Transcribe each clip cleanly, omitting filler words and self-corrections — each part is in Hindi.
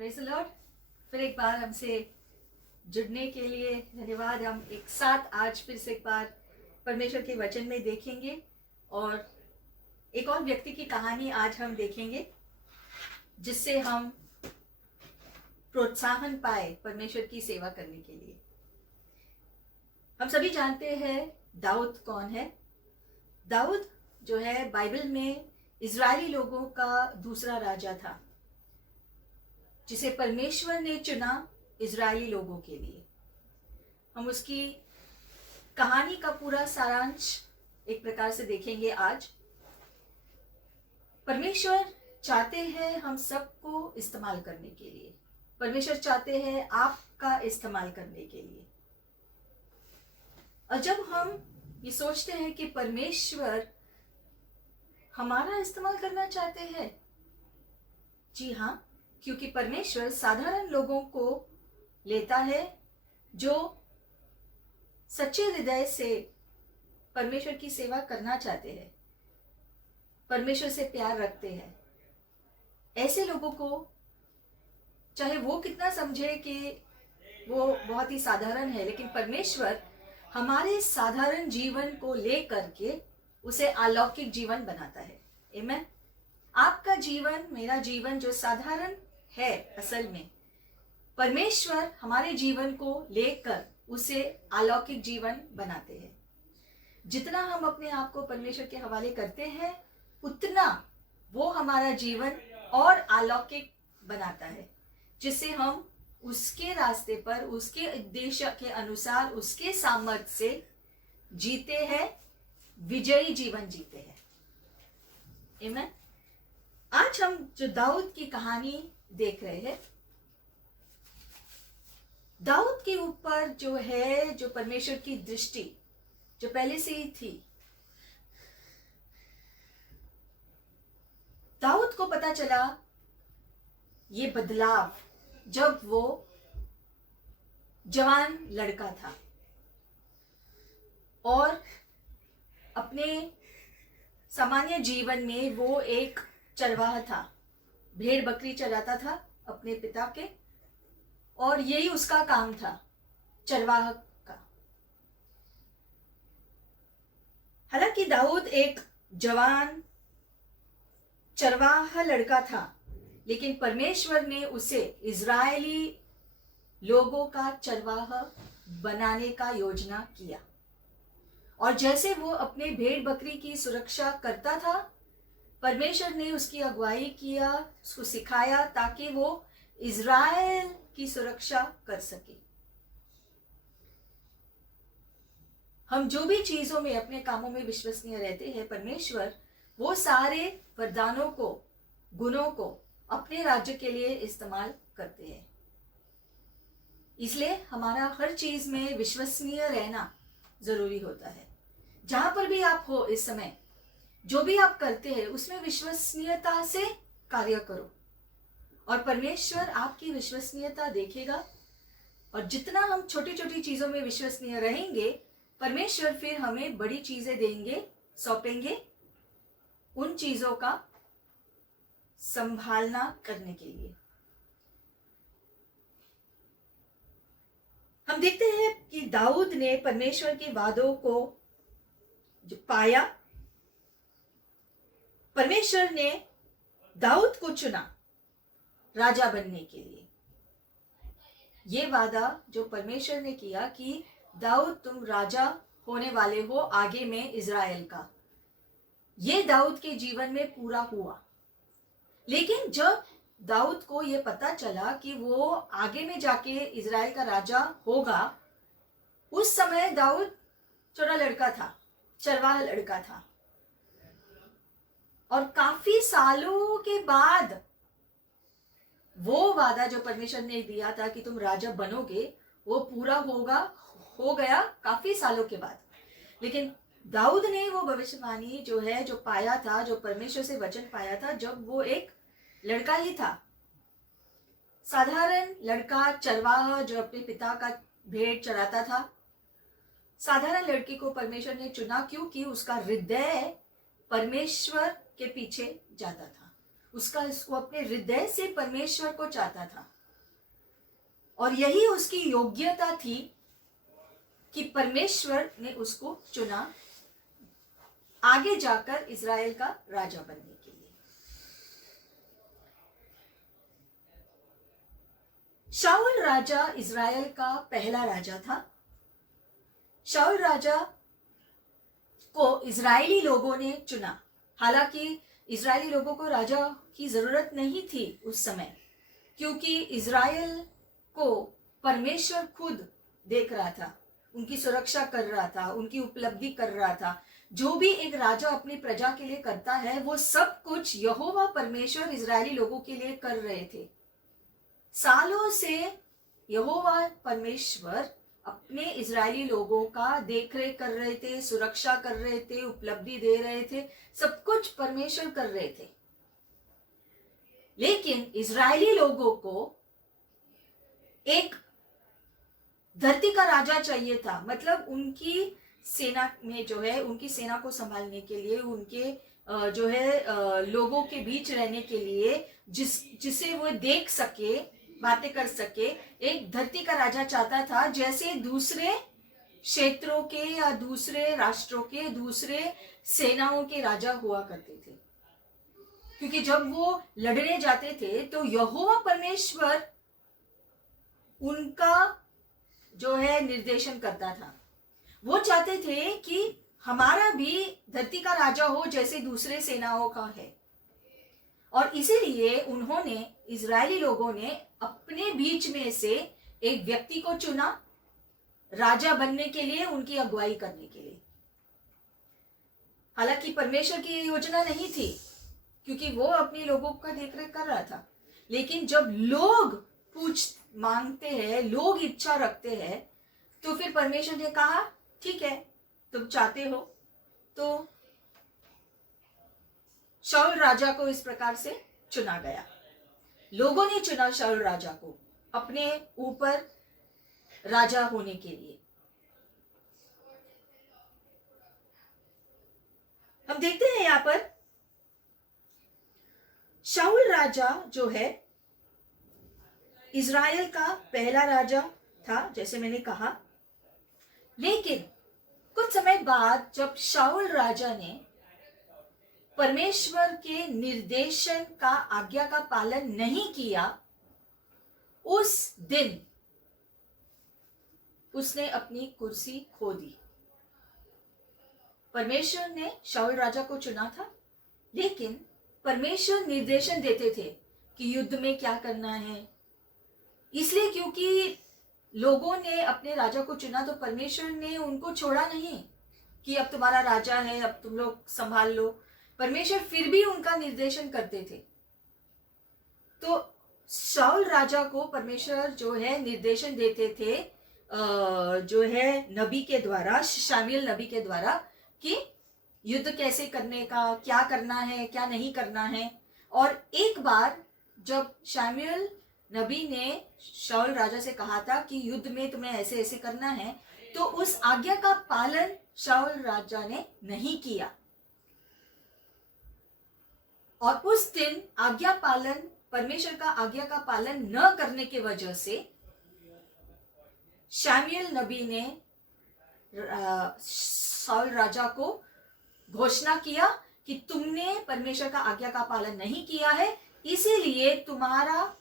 Praise the Lord. फिर एक बार हमसे जुड़ने के लिए धन्यवाद। हम एक साथ आज फिर से एक बार परमेश्वर के वचन में देखेंगे और एक और व्यक्ति की कहानी आज हम देखेंगे जिससे हम प्रोत्साहन पाए परमेश्वर की सेवा करने के लिए। हम सभी जानते हैं दाऊद कौन है। दाऊद जो है बाइबल में इजरायली लोगों का दूसरा राजा था जिसे परमेश्वर ने चुना इजरायली लोगों के लिए। हम उसकी कहानी का पूरा सारांश एक प्रकार से देखेंगे आज। परमेश्वर चाहते हैं हम सबको इस्तेमाल करने के लिए। परमेश्वर चाहते हैं आपका इस्तेमाल करने के लिए। और जब हम ये सोचते हैं कि परमेश्वर हमारा इस्तेमाल करना चाहते हैं, जी हाँ, क्योंकि परमेश्वर साधारण लोगों को लेता है जो सच्चे हृदय से परमेश्वर की सेवा करना चाहते हैं, परमेश्वर से प्यार रखते हैं। ऐसे लोगों को, चाहे वो कितना समझे कि वो बहुत ही साधारण है, लेकिन परमेश्वर हमारे साधारण जीवन को लेकर के उसे अलौकिक जीवन बनाता है। आमीन। आपका जीवन, मेरा जीवन जो साधारण है, असल में परमेश्वर हमारे जीवन को लेकर उसे अलौकिक जीवन बनाते हैं। जितना हम अपने आप को परमेश्वर के हवाले करते हैं, उतना वो हमारा जीवन और अलौकिक बनाता है, जिससे हम उसके रास्ते पर, उसके उद्देश्य के अनुसार, उसके सामर्थ्य से जीते हैं, विजयी जीवन जीते हैं। आमीन। आज हम जो दाऊद की कहानी देख रहे हैं, दाऊद के ऊपर जो है, जो परमेश्वर की दृष्टि जो पहले से ही थी, दाऊद को पता चला ये बदलाव जब वो जवान लड़का था और अपने सामान्य जीवन में वो एक चरवाहा था, भेड़ बकरी चराता था अपने पिता के, और यही उसका काम था, चरवाहा का। हालांकि दाऊद एक जवान चरवाहा लड़का था, लेकिन परमेश्वर ने उसे इजरायली लोगों का चरवाहा बनाने का योजना किया। और जैसे वो अपने भेड़ बकरी की सुरक्षा करता था, परमेश्वर ने उसकी अगुवाई किया, उसको सिखाया ताकि वो इजराइल की सुरक्षा कर सके। हम जो भी चीजों में, अपने कामों में विश्वसनीय रहते हैं, परमेश्वर वो सारे वरदानों को, गुणों को अपने राज्य के लिए इस्तेमाल करते हैं। इसलिए हमारा हर चीज में विश्वसनीय रहना जरूरी होता है। जहां पर भी आप हो इस समय, जो भी आप करते हैं उसमें विश्वसनीयता से कार्य करो और परमेश्वर आपकी विश्वसनीयता देखेगा। और जितना हम छोटी छोटी चीजों में विश्वसनीय रहेंगे, परमेश्वर फिर हमें बड़ी चीजें देंगे, सौंपेंगे, उन चीजों का संभालना करने के लिए। हम देखते हैं कि दाऊद ने परमेश्वर के वादों को जो पाया, परमेश्वर ने दाऊद को चुना राजा बनने के लिए। ये वादा जो परमेश्वर ने किया कि दाऊद तुम राजा होने वाले हो आगे में इजराइल का, ये दाऊद के जीवन में पूरा हुआ। लेकिन जब दाऊद को ये पता चला कि वो आगे में जाके इजराइल का राजा होगा, उस समय दाऊद छोटा लड़का था, चरवाहा लड़का था, और काफी सालों के बाद वो वादा जो परमेश्वर ने दिया था कि तुम राजा बनोगे, वो पूरा हो गया काफी सालों के बाद। लेकिन दाऊद ने वो भविष्यवाणी जो है, जो पाया था, जो परमेश्वर से वचन पाया था, जब वो एक लड़का ही था, साधारण लड़का, चरवाहा जो अपने पिता का भेड़ चराता था। साधारण लड़के को परमेश्वर ने चुना क्योंकि उसका हृदय परमेश्वर के पीछे जाता था। उसको अपने हृदय से परमेश्वर को चाहता था, और यही उसकी योग्यता थी कि परमेश्वर ने उसको चुना आगे जाकर इज़राइल का राजा बनने के लिए। शाऊल राजा इज़राइल का पहला राजा था। शाऊल राजा को इज़राइली लोगों ने चुना। हालांकि इज़राइली लोगों को राजा की जरूरत नहीं थी उस समय, क्योंकि इज़राइल को परमेश्वर खुद देख रहा था, उनकी सुरक्षा कर रहा था, उनकी उपलब्धि कर रहा था। जो भी एक राजा अपनी प्रजा के लिए करता है, वो सब कुछ यहोवा परमेश्वर इज़राइली लोगों के लिए कर रहे थे। सालों से यहोवा परमेश्वर अपने इज़राइली लोगों का देखरेख कर रहे थे, सुरक्षा कर रहे थे, उपलब्धि दे रहे थे, सब कुछ परमेश्वर कर रहे थे। लेकिन इज़राइली लोगों को एक धरती का राजा चाहिए था। मतलब उनकी सेना में जो है, उनकी सेना को संभालने के लिए, उनके जो है लोगों के बीच रहने के लिए, जिसे वो देख सके, बातें कर सके, एक धरती का राजा चाहता था। जैसे दूसरे क्षेत्रों के या दूसरे राष्ट्रों के, दूसरे सेनाओं के राजा हुआ करते थे, क्योंकि जब वो लड़ने जाते थे तो यहोवा परमेश्वर उनका जो है निर्देशन करता था। वो चाहते थे कि हमारा भी धरती का राजा हो जैसे दूसरे सेनाओं का है, और इसीलिए उन्होंने, इज़राइली लोगों ने अपने बीच में से एक व्यक्ति को चुना राजा बनने के लिए, उनकी अगुवाई करने के लिए। हालांकि परमेश्वर की ये योजना नहीं थी, क्योंकि वो अपने लोगों का देखरेख कर रहा था। लेकिन जब लोग मांगते हैं, लोग इच्छा रखते हैं, तो फिर परमेश्वर ने कहा ठीक है, तुम चाहते हो तो शाऊल राजा को इस प्रकार से चुना गया। लोगों ने चुना शाऊल राजा को अपने ऊपर राजा होने के लिए। हम देखते हैं यहां पर शाऊल राजा जो है इज़राइल का पहला राजा था, जैसे मैंने कहा। लेकिन कुछ समय बाद जब शाऊल राजा ने परमेश्वर के निर्देशन का, आज्ञा का पालन नहीं किया, उस दिन उसने अपनी कुर्सी खो दी। परमेश्वर ने शाऊल राजा को चुना था, लेकिन परमेश्वर निर्देशन देते थे कि युद्ध में क्या करना है। इसलिए क्योंकि लोगों ने अपने राजा को चुना, तो परमेश्वर ने उनको छोड़ा नहीं कि अब तुम्हारा राजा है, अब तुम लोग संभाल लो। परमेश्वर फिर भी उनका निर्देशन करते थे। तो शाऊल राजा को परमेश्वर जो है निर्देशन देते थे, जो है नबी के द्वारा, शामूएल नबी के द्वारा, कि युद्ध कैसे करने का, क्या करना है, क्या नहीं करना है। और एक बार जब शामूएल नबी ने शाऊल राजा से कहा था कि युद्ध में तुम्हें ऐसे ऐसे करना है, तो उस आज्ञा का पालन शाऊल राजा ने नहीं किया। और उस दिन आज्ञा पालन, परमेश्वर का आज्ञा का पालन न करने की वजह से शामूएल नबी ने शाऊल राजा को घोषणा किया कि तुमने परमेश्वर का आज्ञा का पालन नहीं किया है, इसीलिए तुम्हारा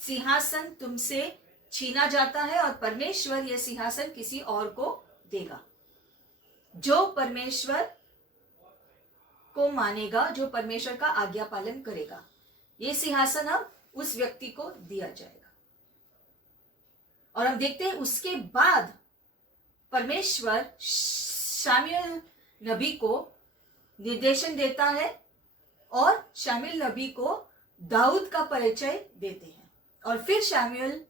सिंहासन तुमसे छीना जाता है और परमेश्वर यह सिंहासन किसी और को देगा, जो परमेश्वर को मानेगा, जो परमेश्वर का आज्ञा पालन करेगा। ये सिंहासन अब उस व्यक्ति को दिया जाएगा। और हम देखते हैं उसके बाद परमेश्वर शामूएल नबी को निर्देशन देता है और शामूएल नबी को दाऊद का परिचय देते हैं। और फिर शामूएल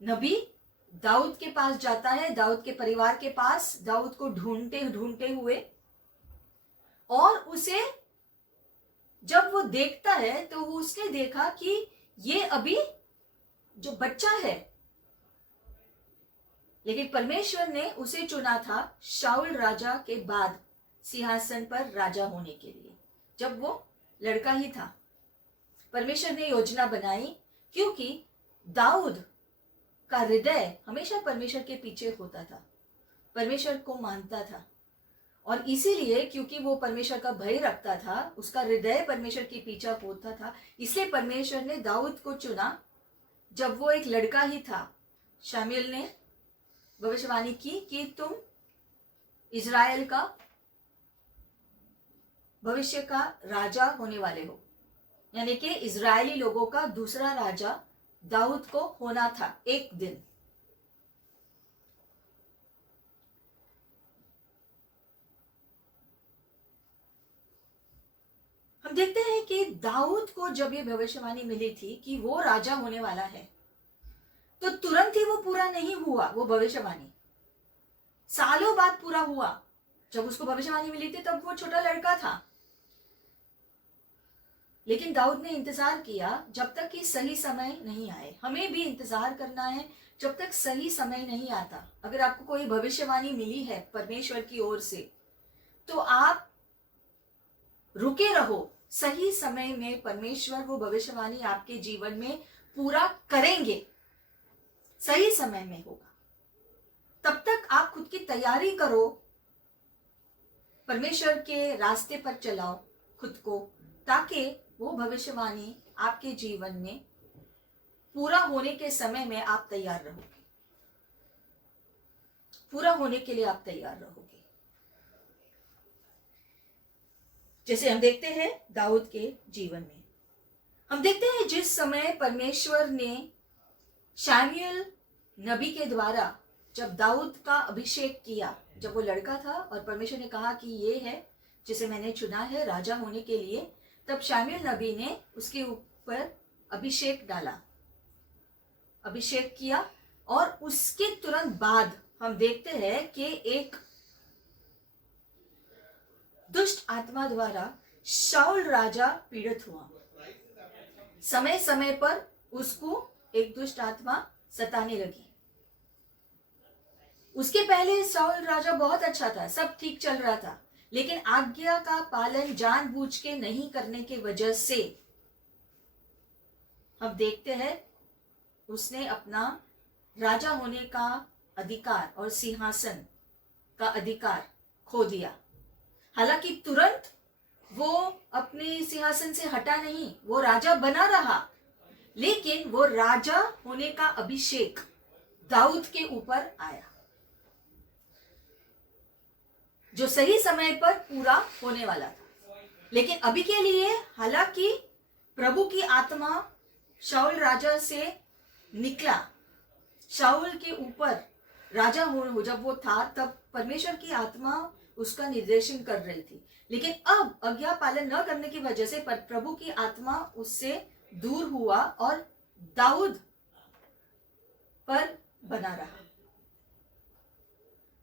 नबी दाऊद के पास जाता है, दाऊद के परिवार के पास, दाऊद को ढूंढते ढूंढते हुए, और उसे जब वो देखता है तो वो उसने देखा कि ये अभी जो बच्चा है, लेकिन परमेश्वर ने उसे चुना था शाऊल राजा के बाद सिंहासन पर राजा होने के लिए, जब वो लड़का ही था। परमेश्वर ने योजना बनाई, क्योंकि दाऊद का हृदय हमेशा परमेश्वर के पीछे होता था, परमेश्वर को मानता था, और इसीलिए क्योंकि वो परमेश्वर का भय रखता था, उसका हृदय परमेश्वर के पीछे होता था, इसलिए परमेश्वर ने दाऊद को चुना। जब वो एक लड़का ही था, शामुएल ने भविष्यवाणी की कि तुम इज़राइल का भविष्य का राजा होने वाले हो, यानी कि इजरायली लोगों का दूसरा राजा दाऊद को होना था एक दिन। हम देखते हैं कि दाऊद को जब ये भविष्यवाणी मिली थी कि वो राजा होने वाला है, तो तुरंत ही वो पूरा नहीं हुआ। वो भविष्यवाणी सालों बाद पूरा हुआ। जब उसको भविष्यवाणी मिली थी तब वो छोटा लड़का था, लेकिन दाऊद ने इंतजार किया जब तक कि सही समय नहीं आए। हमें भी इंतजार करना है जब तक सही समय नहीं आता। अगर आपको कोई भविष्यवाणी मिली है परमेश्वर की ओर से, तो आप रुके रहो। सही समय में परमेश्वर वो भविष्यवाणी आपके जीवन में पूरा करेंगे, सही समय में होगा। तब तक आप खुद की तैयारी करो, परमेश्वर के रास्ते पर चलाओ खुद को, ताकि वो भविष्यवाणी आपके जीवन में पूरा होने के समय में आप तैयार रहोगे, पूरा होने के लिए आप तैयार रहोगे। जैसे हम देखते हैं दाऊद के जीवन में, हम देखते हैं जिस समय परमेश्वर ने शामुएल नबी के द्वारा जब दाऊद का अभिषेक किया, जब वो लड़का था और परमेश्वर ने कहा कि ये है जिसे मैंने चुना है राजा होने के लिए, तब शामुएल नबी ने उसके ऊपर अभिषेक डाला, अभिषेक किया, और उसके तुरंत बाद हम देखते हैं कि एक दुष्ट आत्मा द्वारा शाऊल राजा पीड़ित हुआ। समय समय पर उसको एक दुष्ट आत्मा सताने लगी। उसके पहले शाऊल राजा बहुत अच्छा था, सब ठीक चल रहा था, लेकिन आज्ञा का पालन जानबूझ के नहीं करने की वजह से हम देखते हैं उसने अपना राजा होने का अधिकार और सिंहासन का अधिकार खो दिया। हालांकि तुरंत वो अपने सिंहासन से हटा नहीं, वो राजा बना रहा, लेकिन वो राजा होने का अभिषेक दाऊद के ऊपर आया, जो सही समय पर पूरा होने वाला था। लेकिन अभी के लिए, हालांकि प्रभु की आत्मा शाऊल राजा से निकला, शाऊल के ऊपर राजा हो जब वो था, तब परमेश्वर की आत्मा उसका निर्देशन कर रही थी, लेकिन अब आज्ञा पालन न करने की वजह से प्रभु की आत्मा उससे दूर हुआ और दाऊद पर बना रहा।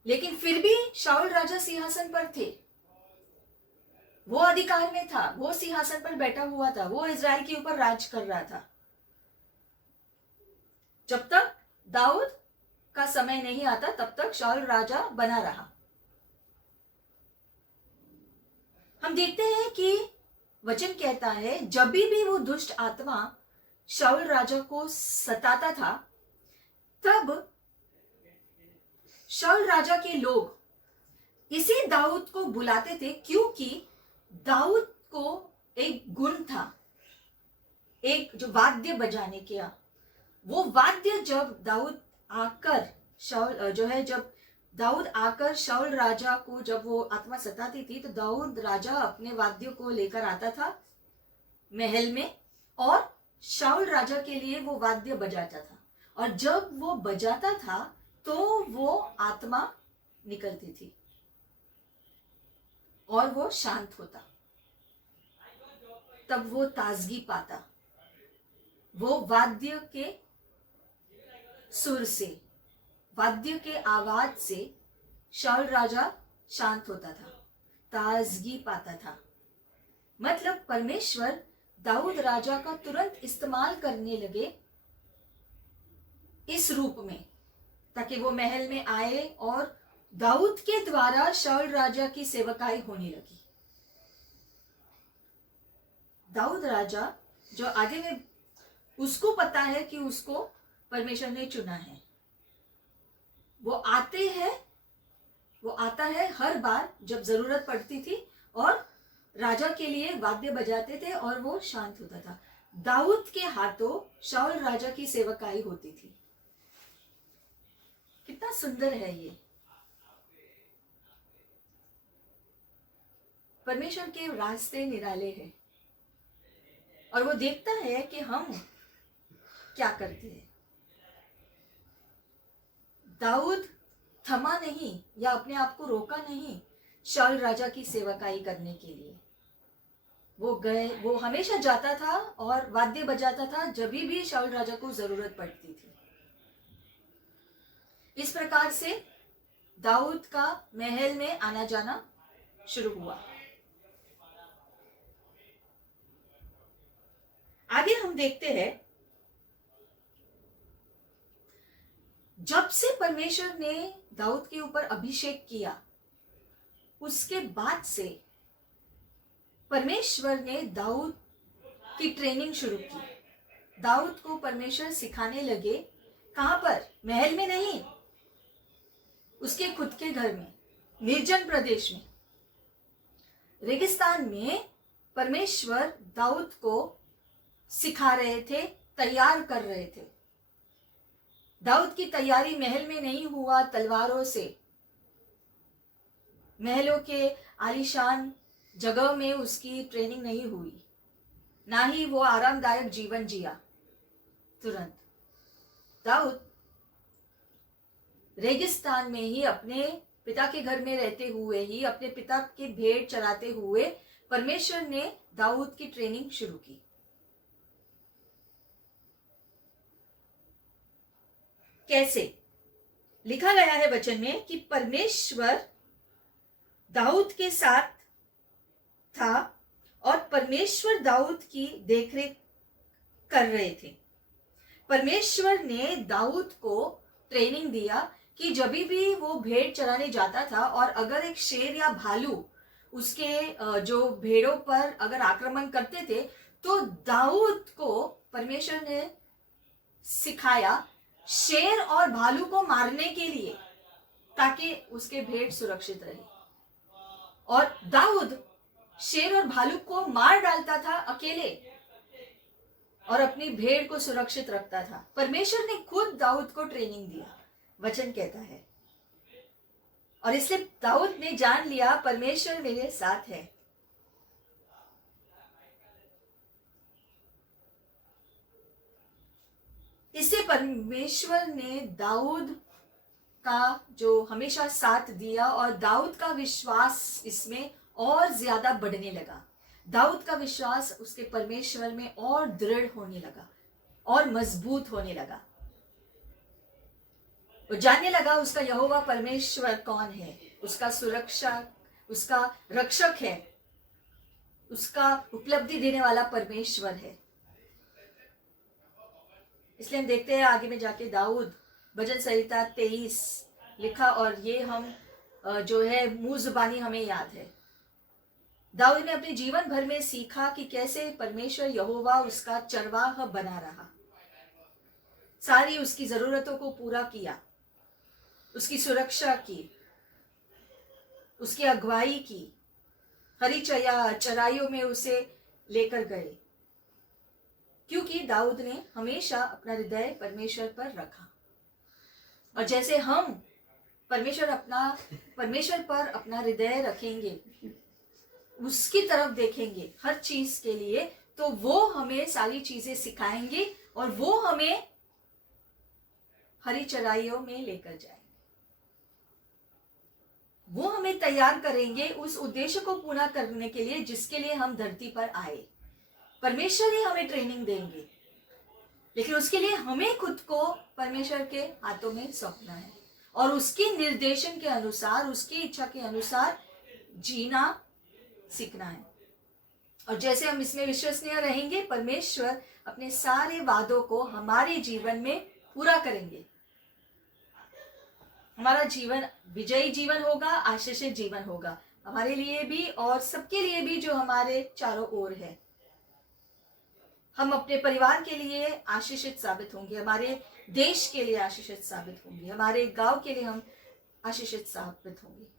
लेकिन फिर भी शाऊल राजा सिंहासन पर थे, वो अधिकार में था, वो सिंहासन पर बैठा हुआ था, वो इजराइल के ऊपर राज कर रहा था। जब तक दाऊद का समय नहीं आता तब तक शाऊल राजा बना रहा। हम देखते हैं कि वचन कहता है जब भी वो दुष्ट आत्मा शाऊल राजा को सताता था, तब शाऊल राजा के लोग इसी दाऊद को बुलाते थे, क्योंकि दाऊद को एक गुण था, एक जो वाद्य बजाने का, वो वाद्य जब दाऊद आकर जब दाऊद आकर शाऊल राजा को जब वो आत्मा सताती थी, तो दाऊद राजा अपने वाद्यों को लेकर आता था महल में, और शाऊल राजा के लिए वो वाद्य बजाता था, और जब वो बजाता था तो वो आत्मा निकलती थी और वो शांत होता, तब वो ताजगी पाता। वो वाद्य के सुर से, वाद्य के आवाज से शाऊल राजा शांत होता था, ताजगी पाता था। मतलब परमेश्वर दाऊद राजा का तुरंत इस्तेमाल करने लगे इस रूप में, ताकि वो महल में आए और दाऊद के द्वारा शाऊल राजा की सेवकाई होने लगी। दाऊद राजा जो आगे में उसको पता है कि उसको परमेश्वर ने चुना है, वो आता है हर बार जब जरूरत पड़ती थी और राजा के लिए वाद्य बजाते थे और वो शांत होता था। दाऊद के हाथों शाऊल राजा की सेवकाई होती थी। कितना सुंदर है ये। परमेश्वर के रास्ते निराले हैं और वो देखता है कि हम क्या करते हैं। दाऊद थमा नहीं या अपने आप को रोका नहीं शाऊल राजा की सेवकाई करने के लिए। वो हमेशा जाता था और वाद्य बजाता था जब भी शाऊल राजा को जरूरत पड़ती थी। इस प्रकार से दाऊद का महल में आना जाना शुरू हुआ। आगे हम देखते हैं, जब से परमेश्वर ने दाऊद के ऊपर अभिषेक किया उसके बाद से परमेश्वर ने दाऊद की ट्रेनिंग शुरू की। दाऊद को परमेश्वर सिखाने लगे। कहां पर? महल में नहीं, उसके खुद के घर में, निर्जन प्रदेश में, रेगिस्तान में परमेश्वर दाऊद को सिखा रहे थे, तैयार कर रहे थे। दाऊद की तैयारी महल में नहीं हुआ तलवारों से, महलों के आलीशान जगह में उसकी ट्रेनिंग नहीं हुई, ना ही वो आरामदायक जीवन जिया। तुरंत दाऊद रेगिस्तान में ही अपने पिता के घर में रहते हुए ही, अपने पिता के भेड़ चराते हुए परमेश्वर ने दाऊद की ट्रेनिंग शुरू की। कैसे? लिखा गया है वचन में कि परमेश्वर दाऊद के साथ था और परमेश्वर दाऊद की देखरेख कर रहे थे। परमेश्वर ने दाऊद को ट्रेनिंग दिया कि जब भी वो भेड़ चराने जाता था और अगर एक शेर या भालू उसके जो भेड़ों पर अगर आक्रमण करते थे तो दाऊद को परमेश्वर ने सिखाया शेर और भालू को मारने के लिए, ताकि उसके भेड़ सुरक्षित रहे। और दाऊद शेर और भालू को मार डालता था अकेले और अपनी भेड़ को सुरक्षित रखता था। परमेश्वर ने खुद दाऊद को ट्रेनिंग दिया, वचन कहता है। और इसलिए दाऊद ने जान लिया परमेश्वर मेरे साथ है। इससे परमेश्वर ने दाऊद का जो हमेशा साथ दिया और दाऊद का विश्वास इसमें और ज्यादा बढ़ने लगा। दाऊद का विश्वास उसके परमेश्वर में और दृढ़ होने लगा और मजबूत होने लगा। वो जानने लगा उसका यहोवा परमेश्वर कौन है, उसका सुरक्षा, उसका रक्षक है, उसका उपलब्धि देने वाला परमेश्वर है। इसलिए हम देखते हैं आगे में जाके दाऊद भजन संहिता 23 लिखा और ये हम जो है मुंह जुबानी हमें याद है। दाऊद ने अपने जीवन भर में सीखा कि कैसे परमेश्वर यहोवा उसका चरवाह बना रहा, सारी उसकी जरूरतों को पूरा किया, उसकी सुरक्षा की, उसकी अगुवाई की, हरी चराइयों में उसे लेकर गए, क्योंकि दाऊद ने हमेशा अपना हृदय परमेश्वर पर रखा। और जैसे हम परमेश्वर पर अपना हृदय रखेंगे, उसकी तरफ देखेंगे हर चीज के लिए, तो वो हमें सारी चीजें सिखाएंगे और वो हमें हरी चराइयों में लेकर जाएंगे। वो हमें तैयार करेंगे उस उद्देश्य को पूरा करने के लिए जिसके लिए हम धरती पर आए। परमेश्वर ही हमें ट्रेनिंग देंगे, लेकिन उसके लिए हमें खुद को परमेश्वर के हाथों में सौंपना है और उसके निर्देशन के अनुसार, उसकी इच्छा के अनुसार जीना सीखना है। और जैसे हम इसमें विश्वसनीय रहेंगे, परमेश्वर अपने सारे वादों को हमारे जीवन में पूरा करेंगे। हमारा जीवन विजयी जीवन होगा, आशीषित जीवन होगा, हमारे लिए भी और सबके लिए भी जो हमारे चारों ओर है। हम अपने परिवार के लिए आशीषित साबित होंगे, हमारे देश के लिए आशीषित साबित होंगे, हमारे गांव के लिए हम आशीषित साबित होंगे।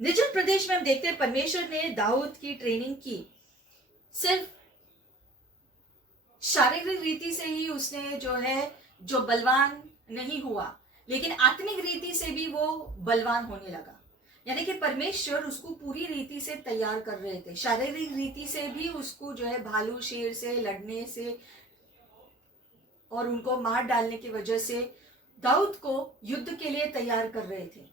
निर्जन प्रदेश में हम देखते हैं परमेश्वर ने दाऊद की ट्रेनिंग की। सिर्फ शारीरिक रीति से ही उसने जो बलवान नहीं हुआ, लेकिन आत्मिक रीति से भी वो बलवान होने लगा। यानी कि परमेश्वर उसको पूरी रीति से तैयार कर रहे थे। शारीरिक रीति से भी उसको भालू शेर से लड़ने से और उनको मार डालने की वजह से दाऊद को युद्ध के लिए तैयार कर रहे थे।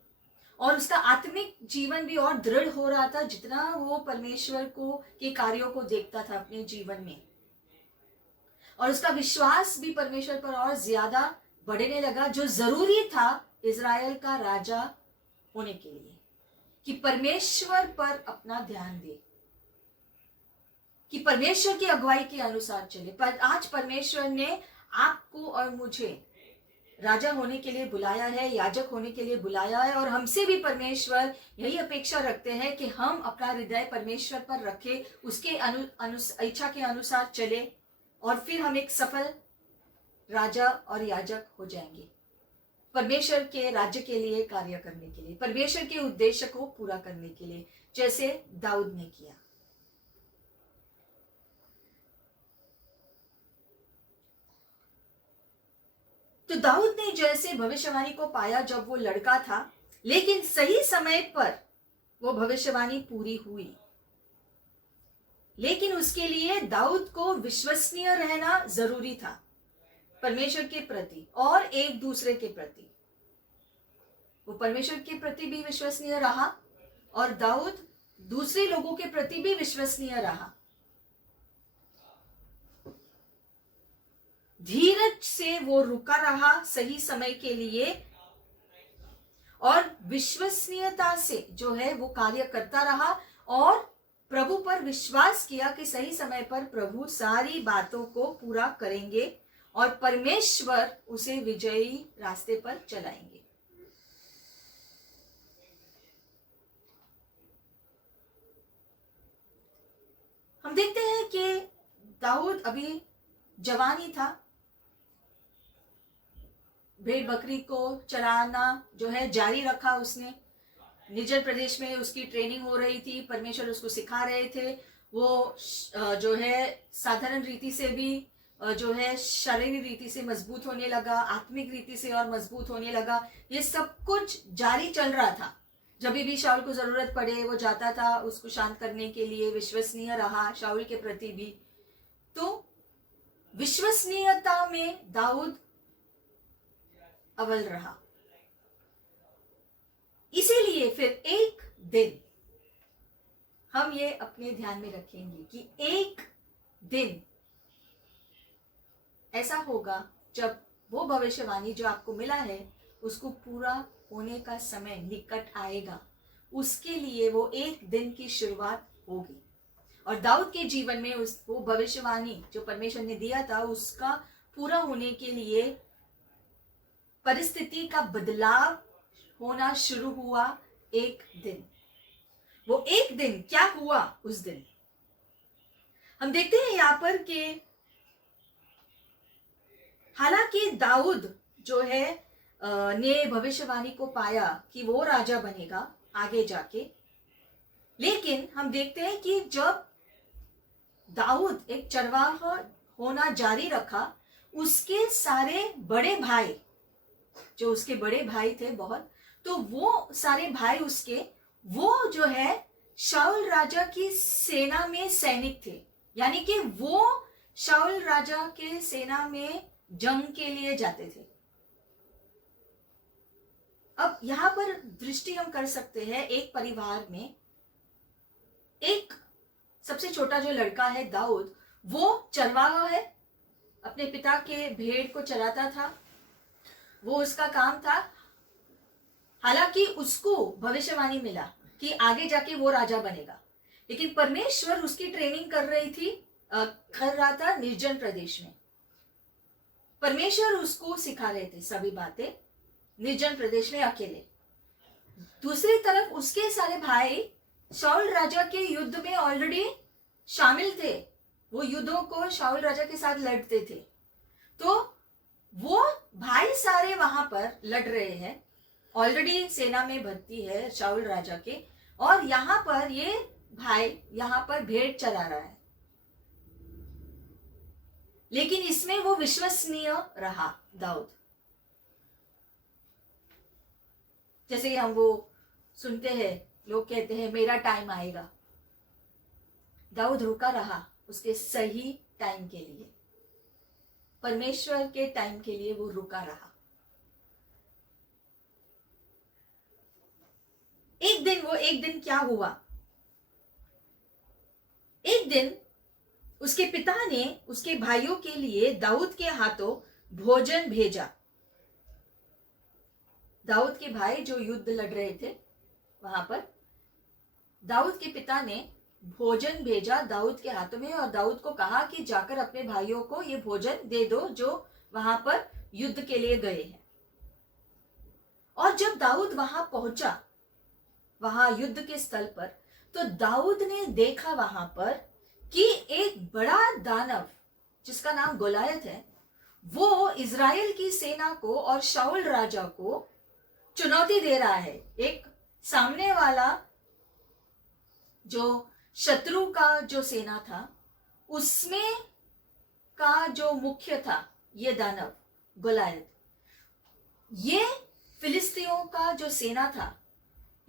और उसका आत्मिक जीवन भी और दृढ़ हो रहा था जितना वो परमेश्वर के कार्यों को देखता था अपने जीवन में। और उसका विश्वास भी परमेश्वर पर और ज्यादा बढ़ने लगा, जो जरूरी था इजराइल का राजा होने के लिए, कि परमेश्वर पर अपना ध्यान दे, कि परमेश्वर की अगुवाई के अनुसार चले। पर आज परमेश्वर ने आपको और मुझे राजा होने के लिए बुलाया है, याजक होने के लिए बुलाया है। और हमसे भी परमेश्वर यही अपेक्षा रखते हैं कि हम अपना हृदय परमेश्वर पर रखें, उसके इच्छा के अनुसार चले, और फिर हम एक सफल राजा और याजक हो जाएंगे, परमेश्वर के राज्य के लिए कार्य करने के लिए, परमेश्वर के उद्देश्य को पूरा करने के लिए, जैसे दाऊद ने किया। तो दाऊद ने जैसे भविष्यवाणी को पाया जब वो लड़का था, लेकिन सही समय पर वो भविष्यवाणी पूरी हुई। लेकिन उसके लिए दाऊद को विश्वसनीय रहना जरूरी था, परमेश्वर के प्रति और एक दूसरे के प्रति। वो परमेश्वर के प्रति भी विश्वसनीय रहा और दाऊद दूसरे लोगों के प्रति भी विश्वसनीय रहा। धीरज से वो रुका रहा सही समय के लिए, और विश्वसनीयता से वो कार्य करता रहा, और प्रभु पर विश्वास किया कि सही समय पर प्रभु सारी बातों को पूरा करेंगे और परमेश्वर उसे विजयी रास्ते पर चलाएंगे। हम देखते हैं कि दाऊद अभी जवान ही था, भेड़ बकरी को चराना जारी रखा उसने। निजर प्रदेश में उसकी ट्रेनिंग हो रही थी, परमेश्वर उसको सिखा रहे थे। वो साधारण रीति से भी शारीरिक रीति से मजबूत होने लगा, आत्मिक रीति से और मजबूत होने लगा। ये सब कुछ जारी चल रहा था। जब भी शाऊल को जरूरत पड़े वो जाता था उसको शांत करने के लिए, विश्वसनीय रहा शाऊल के प्रति भी। तो विश्वसनीयता में दाऊद अव्वल रहा। इसीलिए फिर एक दिन हम ये अपने ध्यान में रखेंगे कि एक दिन ऐसा होगा जब वो भविष्यवाणी जो आपको मिला है उसको पूरा होने का समय निकट आएगा। उसके लिए वो एक दिन की शुरुआत होगी। और दाऊद के जीवन में वो भविष्यवाणी जो परमेश्वर ने दिया था उसका पूरा होने के लिए परिस्थिति का बदलाव होना शुरू हुआ एक दिन। वो एक दिन क्या हुआ उस दिन हम देखते हैं यहाँ पर कि हालांकि दाऊद ने भविष्यवाणी को पाया कि वो राजा बनेगा आगे जाके, लेकिन हम देखते हैं कि जब दाऊद एक चरवाहा होना जारी रखा, उसके सारे बड़े भाई जो उसके बड़े भाई थे बहुत, तो वो सारे भाई उसके शाऊल राजा की सेना में सैनिक थे। यानी कि वो शाऊल राजा के सेना में जंग के लिए जाते थे। अब यहां पर दृष्टि हम कर सकते हैं, एक परिवार में एक सबसे छोटा जो लड़का है दाऊद, वो चरवाहा है, अपने पिता के भेड़ को चराता था, वो उसका काम था। हालांकि उसको भविष्यवाणी मिला कि आगे जाके वो राजा बनेगा, लेकिन परमेश्वर उसकी ट्रेनिंग कर रहा था निर्जन प्रदेश में। परमेश्वर उसको सिखा रहे थे सभी बातें निर्जन प्रदेश में अकेले। दूसरी तरफ उसके सारे भाई शाऊल राजा के युद्ध में ऑलरेडी शामिल थे, वो युद्धों को शाऊल राजा के साथ लड़ते थे। तो वो भाई सारे वहां पर लड़ रहे हैं, ऑलरेडी सेना में भर्ती है शाऊल राजा के, और यहां पर ये भाई यहां पर भेड़ चरा रहा है। लेकिन इसमें वो विश्वसनीय रहा दाऊद। जैसे हम वो सुनते हैं, लोग कहते हैं मेरा टाइम आएगा, दाऊद रुका रहा उसके सही टाइम के लिए, परमेश्वर के टाइम के लिए वो रुका रहा। एक दिन क्या हुआ, एक दिन उसके पिता ने उसके भाइयों के लिए दाऊद के हाथों भोजन भेजा। दाऊद के भाई जो युद्ध लड़ रहे थे वहां पर, दाऊद के पिता ने भोजन भेजा दाऊद के हाथों में, और दाऊद को कहा कि जाकर अपने भाइयों को ये भोजन दे दो जो वहां पर युद्ध के लिए गए हैं। और जब दाऊद वहां पहुंचा, वहां युद्ध के स्थल पर, तो दाऊद ने देखा वहां पर कि एक बड़ा दानव जिसका नाम गोलायत है, वो इजराइल की सेना को और शाऊल राजा को चुनौती दे रहा है। एक सामने वाला जो शत्रु का जो सेना था, उसमें का जो मुख्य था ये दानव गोलायत, ये फिलिस्तियों का जो सेना था,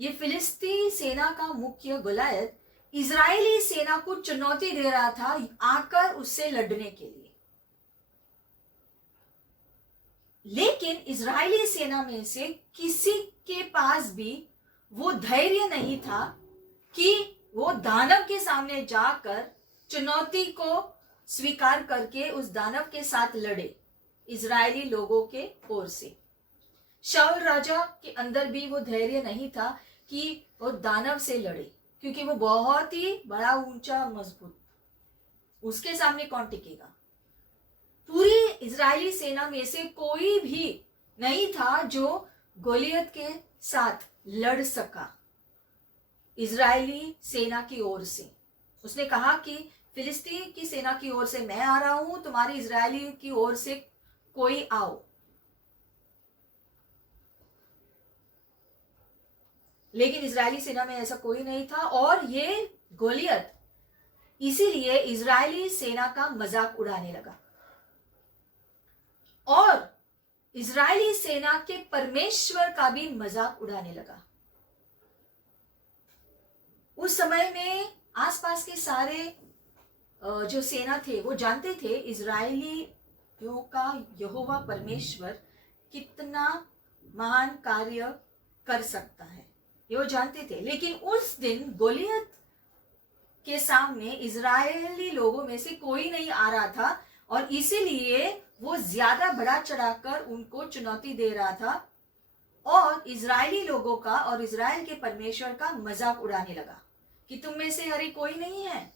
ये फिलिस्ती सेना का मुख्य गोलायत इजरायली सेना को चुनौती दे रहा था आकर उससे लड़ने के लिए। लेकिन इजरायली सेना में से किसी के पास भी वो धैर्य नहीं था कि वो दानव के सामने जाकर चुनौती को स्वीकार करके उस दानव के साथ लड़े, इजरायली लोगों के ओर से। शाऊल राजा के अंदर भी वो धैर्य नहीं था कि वो दानव से लड़े, क्योंकि वो बहुत ही बड़ा, ऊंचा, मजबूत, उसके सामने कौन टिकेगा। पूरी इजरायली सेना में से कोई भी नहीं था जो गोलियत के साथ लड़ सका इजरायली सेना की ओर से। उसने कहा कि फिलिस्तीन की सेना की ओर से मैं आ रहा हूं, तुम्हारी इजरायली की ओर से कोई आओ। लेकिन इजरायली सेना में ऐसा कोई नहीं था, और ये गोलियत इसीलिए इजरायली सेना का मजाक उड़ाने लगा और इजरायली सेना के परमेश्वर का भी मजाक उड़ाने लगा। उस समय में आसपास के सारे जो सेना थे वो जानते थे इजरायलियों का यहोवा परमेश्वर कितना महान कार्य कर सकता है, ये वो जानते थे। लेकिन उस दिन गोलियत के सामने इजरायली लोगों में से कोई नहीं आ रहा था, और इसीलिए वो ज्यादा बढ़ा चढ़ाकर उनको चुनौती दे रहा था और इजरायली लोगों का और इजराइल के परमेश्वर का मजाक उड़ाने लगा कि तुम में से अरे कोई नहीं है,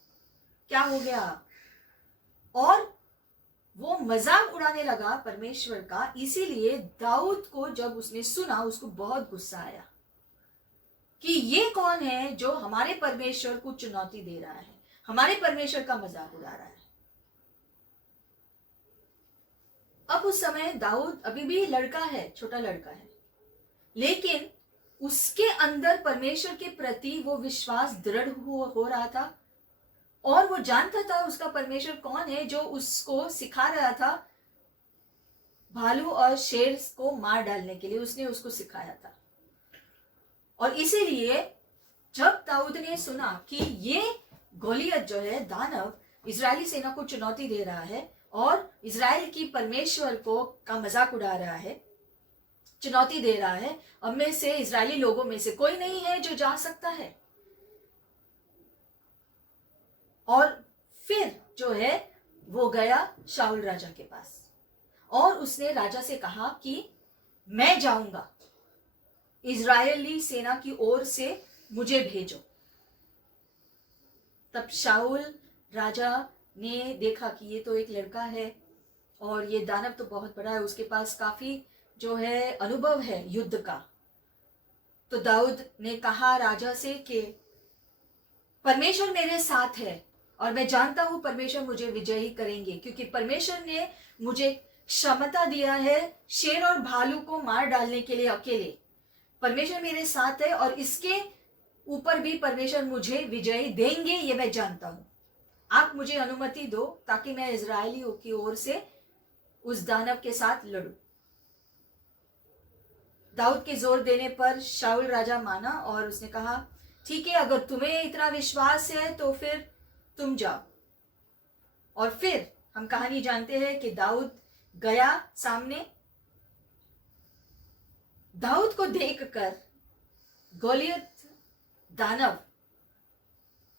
क्या हो गया। और वो मजाक उड़ाने लगा परमेश्वर का। इसीलिए दाऊद को जब उसने सुना, उसको बहुत गुस्सा आया कि ये कौन है जो हमारे परमेश्वर को चुनौती दे रहा है, हमारे परमेश्वर का मजाक उड़ा रहा है। अब उस समय दाऊद अभी भी लड़का है, छोटा लड़का है, लेकिन उसके अंदर परमेश्वर के प्रति वो विश्वास दृढ़ हो रहा था, और वो जानता था उसका परमेश्वर कौन है जो उसको सिखा रहा था भालू और शेर को मार डालने के लिए, उसने उसको सिखाया था। और इसीलिए जब दाऊद ने सुना कि ये गोलियत जो है दानव इजरायली सेना को चुनौती दे रहा है और इजराइल की परमेश्वर को का मजाक उड़ा रहा है, चुनौती दे रहा है, अब में से इजरायली लोगों में से कोई नहीं है जो जा सकता है। और फिर जो है वो गया शाऊल राजा के पास और उसने राजा से कहा कि मैं जाऊंगा, इजरायली सेना की ओर से मुझे भेजो। तब शाऊल राजा ने देखा कि ये तो एक लड़का है और ये दानव तो बहुत बड़ा है, उसके पास काफी जो है अनुभव है युद्ध का, तो दाऊद ने कहा राजा से कि परमेश्वर मेरे साथ है और मैं जानता हूं परमेश्वर मुझे विजयी करेंगे, क्योंकि परमेश्वर ने मुझे क्षमता दिया है शेर और भालू को मार डालने के लिए अकेले। परमेश्वर मेरे साथ है और इसके ऊपर भी परमेश्वर मुझे विजयी देंगे, ये मैं जानता हूं। आप मुझे अनुमति दो ताकि मैं इजरायलियों की ओर से उस दानव के साथ लड़ूं। दाऊद के जोर देने पर शाऊल राजा माना और उसने कहा ठीक है, अगर तुम्हें इतना विश्वास है तो फिर तुम जाओ। और फिर हम कहानी जानते हैं कि दाऊद गया सामने। दाऊद को देखकर गोलियत दानव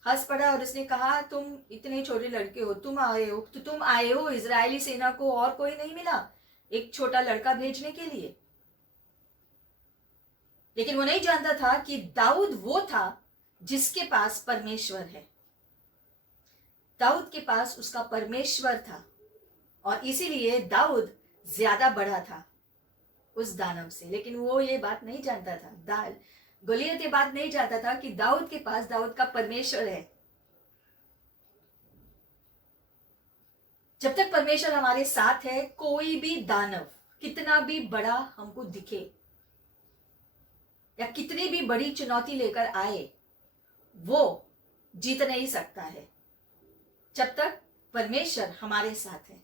हंस पड़ा और उसने कहा तुम इतने छोटे लड़के हो, तुम आए हो इजरायली सेना को और कोई नहीं मिला एक छोटा लड़का भेजने के लिए। लेकिन वो नहीं जानता था कि दाऊद वो था जिसके पास परमेश्वर है। दाऊद के पास उसका परमेश्वर था और इसीलिए दाऊद ज्यादा बड़ा था उस दानव से। लेकिन वो ये बात नहीं जानता था, गोलियत ये बात नहीं जानता था कि दाऊद के पास दाऊद का परमेश्वर है। जब तक परमेश्वर हमारे साथ है, कोई भी दानव कितना भी बड़ा हमको दिखे या कितनी भी बड़ी चुनौती लेकर आए, वो जीत नहीं सकता है जब तक परमेश्वर हमारे साथ है,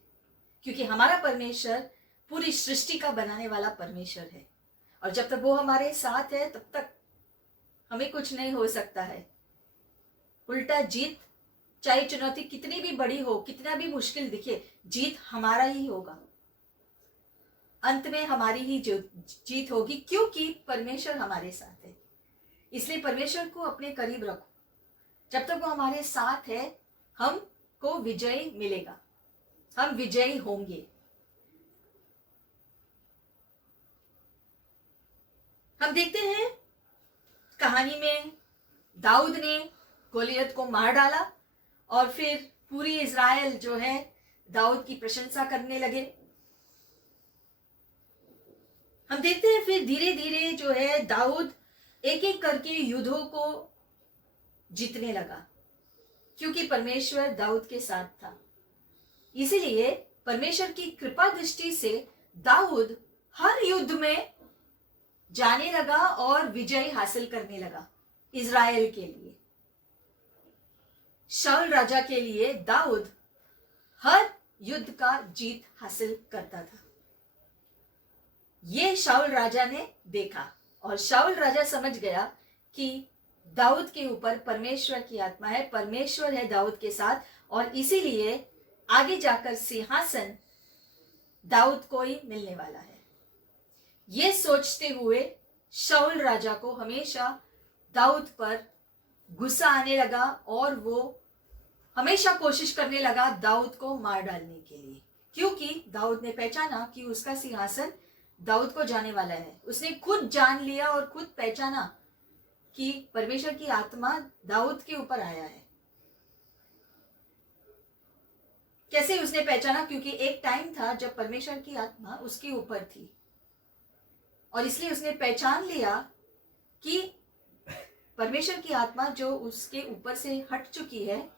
क्योंकि हमारा परमेश्वर पूरी सृष्टि का बनाने वाला परमेश्वर है। और जब तक वो हमारे साथ है तब तक हमें कुछ नहीं हो सकता है। उल्टा जीत, चाहे चुनौती कितनी भी बड़ी हो, कितना भी मुश्किल दिखे, जीत हमारा ही होगा। अंत में हमारी ही जीत होगी, क्योंकि परमेश्वर हमारे साथ है। इसलिए परमेश्वर को अपने करीब रखो। जब तक वो हमारे साथ है हमको विजय मिलेगा, हम विजयी होंगे। हम देखते हैं कहानी में दाऊद ने गोलियत को मार डाला और फिर पूरी इज़राइल जो है दाऊद की प्रशंसा करने लगे। हम देखते हैं फिर धीरे धीरे जो है दाऊद एक एक करके युद्धों को जीतने लगा, क्योंकि परमेश्वर दाऊद के साथ था। इसीलिए परमेश्वर की कृपा दृष्टि से दाऊद हर युद्ध में जाने लगा और विजय हासिल करने लगा इज़राइल के लिए। शाऊल राजा के लिए दाऊद हर युद्ध का जीत हासिल करता था। ये शाऊल राजा ने देखा और शाऊल राजा समझ गया कि दाऊद के ऊपर परमेश्वर की आत्मा है, परमेश्वर है दाऊद के साथ, और इसीलिए आगे जाकर सिंहासन दाऊद को ही मिलने वाला है। ये सोचते हुए शाऊल राजा को हमेशा दाऊद पर गुस्सा आने लगा और वो हमेशा कोशिश करने लगा दाऊद को मार डालने के लिए, क्योंकि दाऊद ने पहचाना कि उसका सिंहासन दाऊद को जाने वाला है। उसने खुद जान लिया और खुद पहचाना कि परमेश्वर की आत्मा दाऊद के ऊपर आया है। कैसे उसने पहचाना? क्योंकि एक टाइम था जब परमेश्वर की आत्मा उसके ऊपर थी और इसलिए उसने पहचान लिया कि परमेश्वर की आत्मा जो उसके ऊपर से हट चुकी है,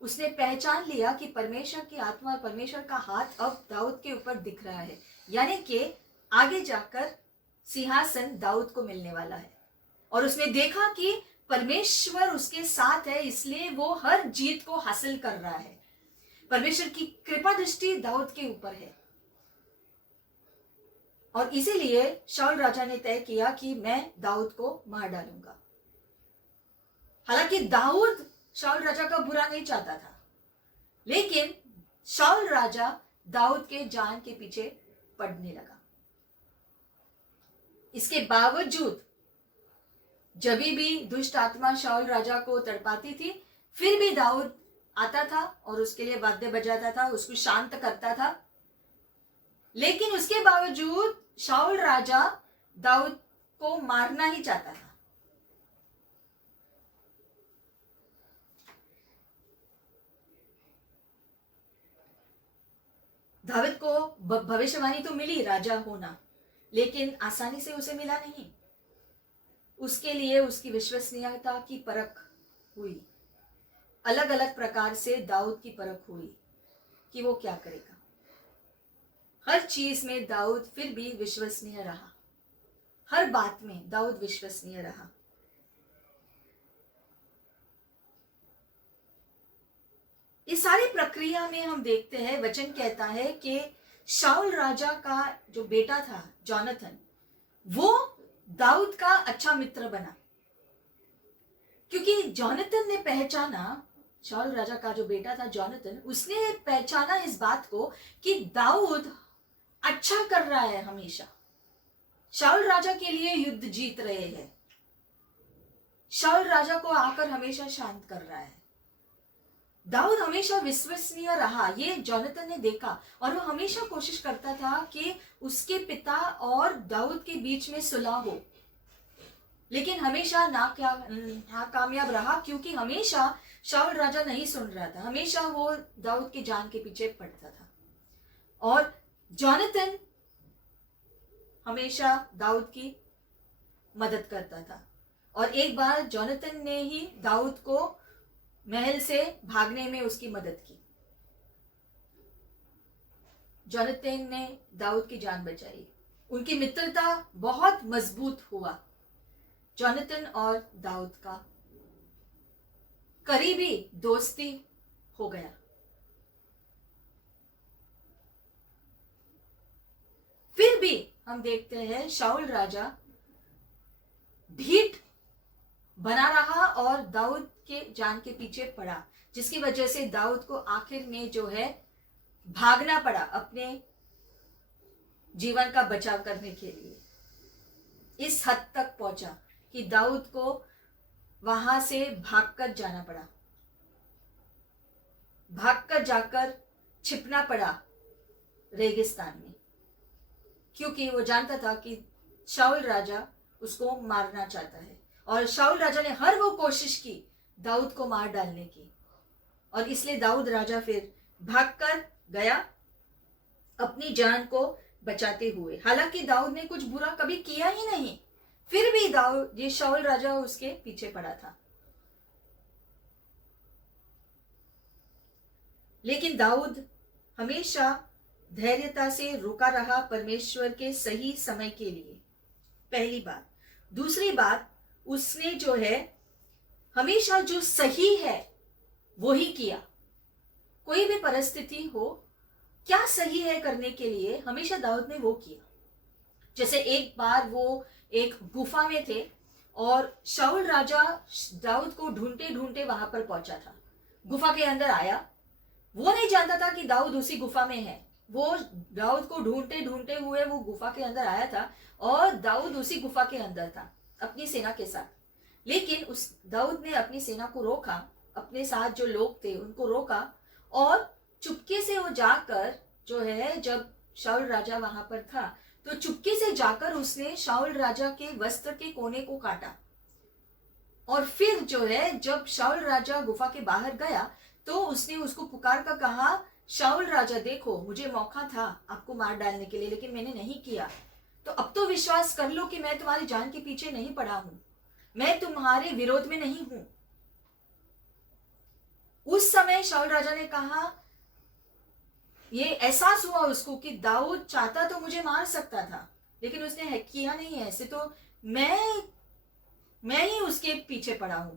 उसने पहचान लिया कि परमेश्वर की आत्मा, परमेश्वर का हाथ अब दाऊद के ऊपर दिख रहा है, यानी कि आगे जाकर सिंहासन दाऊद को मिलने वाला है। और उसने देखा कि परमेश्वर उसके साथ है, इसलिए वो हर जीत को हासिल कर रहा है। परमेश्वर की कृपा दृष्टि दाऊद के ऊपर है और इसीलिए शाऊल राजा ने तय किया कि मैं दाऊद को मार डालूंगा। हालांकि दाऊद शाऊल राजा का बुरा नहीं चाहता था, लेकिन शाऊल राजा दाऊद के जान के पीछे पड़ने लगा। इसके बावजूद जब भी दुष्ट आत्मा शाऊल राजा को तड़पाती थी, फिर भी दाऊद आता था और उसके लिए वाद्य बजाता था, उसको शांत करता था। लेकिन उसके बावजूद शाऊल राजा दाऊद को मारना ही चाहता था। दाऊद को भविष्यवाणी तो मिली राजा होना, लेकिन आसानी से उसे मिला नहीं। उसके लिए उसकी विश्वसनीयता की परख हुई। अलग अलग प्रकार से दाऊद की परख हुई कि वो क्या करेगा। हर चीज में दाऊद फिर भी विश्वसनीय रहा। हर बात में दाऊद विश्वसनीय रहा। इस सारी प्रक्रिया में हम देखते हैं, वचन कहता है कि शाऊल राजा का जो बेटा था जोनाथन, वो दाऊद का अच्छा मित्र बना, क्योंकि जोनाथन ने पहचाना, शाऊल राजा का जो बेटा था जोनाथन, उसने पहचाना इस बात को कि दाऊद अच्छा कर रहा है, हमेशा शाऊल राजा के लिए युद्ध जीत रहे हैं, शाऊल राजा को आकर हमेशा शांत कर रहा है। दाऊद हमेशा विश्वसनीय रहा, ये जोनाथन ने देखा, और वो हमेशा कोशिश करता था कि उसके पिता और दाऊद के बीच में सुलह हो, लेकिन हमेशा नाकामयाब रहा, क्योंकि हमेशा शाऊल राजा नहीं सुन रहा था। हमेशा वो दाऊद की जान के पीछे पड़ता था, और जोनाथन हमेशा दाऊद की मदद करता था। और एक बार जोनाथन ने ही दाऊद को महल से भागने में उसकी मदद की। जोनाथन ने दाऊद की जान बचाई। उनकी मित्रता बहुत मजबूत हुआ। जोनाथन और दाऊद का करीबी दोस्ती हो गया। फिर भी हम देखते हैं शाऊल राजा ढीठ बना रहा और दाऊद के जान के पीछे पड़ा, जिसकी वजह से दाऊद को आखिर में जो है भागना पड़ा अपने जीवन का बचाव करने के लिए। इस हद तक पहुंचा कि दाऊद को वहां से भागकर जाना पड़ा, भागकर जाकर छिपना पड़ा रेगिस्तान में, क्योंकि वो जानता था कि शाऊल राजा उसको मारना चाहता है। और शाऊल राजा ने हर वो कोशिश की दाऊद को मार डालने की, और इसलिए दाऊद राजा फिर भागकर गया अपनी जान को बचाते हुए। हालांकि दाऊद ने कुछ बुरा कभी किया ही नहीं, फिर भी दाऊद, ये शाऊल राजा उसके पीछे पड़ा था। लेकिन दाऊद हमेशा धैर्यता से रुका रहा परमेश्वर के सही समय के लिए, पहली बात। दूसरी बात, उसने जो है हमेशा जो सही है वो ही किया। कोई भी परिस्थिति हो, क्या सही है करने के लिए हमेशा दाऊद ने वो किया। जैसे एक बार वो एक गुफा में थे और शाऊल राजा दाऊद को ढूंढते ढूंढते वहां पर पहुंचा था। गुफा के अंदर आया, वो नहीं जानता था कि दाऊद उसी गुफा में है। वो दाऊद को ढूंढते ढूंढते हुए वो गुफा के अंदर आया था, और दाऊद उसी गुफा के अंदर था अपनी सेना के साथ। लेकिन उस दाऊद ने अपनी सेना को रोका, अपने साथ जो लोग थे उनको रोका, और चुपके से वो जाकर जो है, जब शाऊल राजा वहां पर था तो चुपके से जाकर उसने शाऊल राजा के वस्त्र के कोने को काटा। और फिर जो है, जब शाऊल राजा गुफा के बाहर गया तो उसने उसको पुकार कर कहा, शाऊल राजा देखो, मुझे मौका था आपको मार डालने के लिए, लेकिन मैंने नहीं किया। तो अब तो विश्वास कर लो कि मैं तुम्हारी जान के पीछे नहीं पड़ा हूं, मैं तुम्हारे विरोध में नहीं हूं। उस समय शाऊल राजा ने कहा, ये एहसास हुआ उसको कि दाऊद चाहता तो मुझे मार सकता था, लेकिन उसने किया नहीं है, ऐसे तो मैं ही उसके पीछे पड़ा हूं।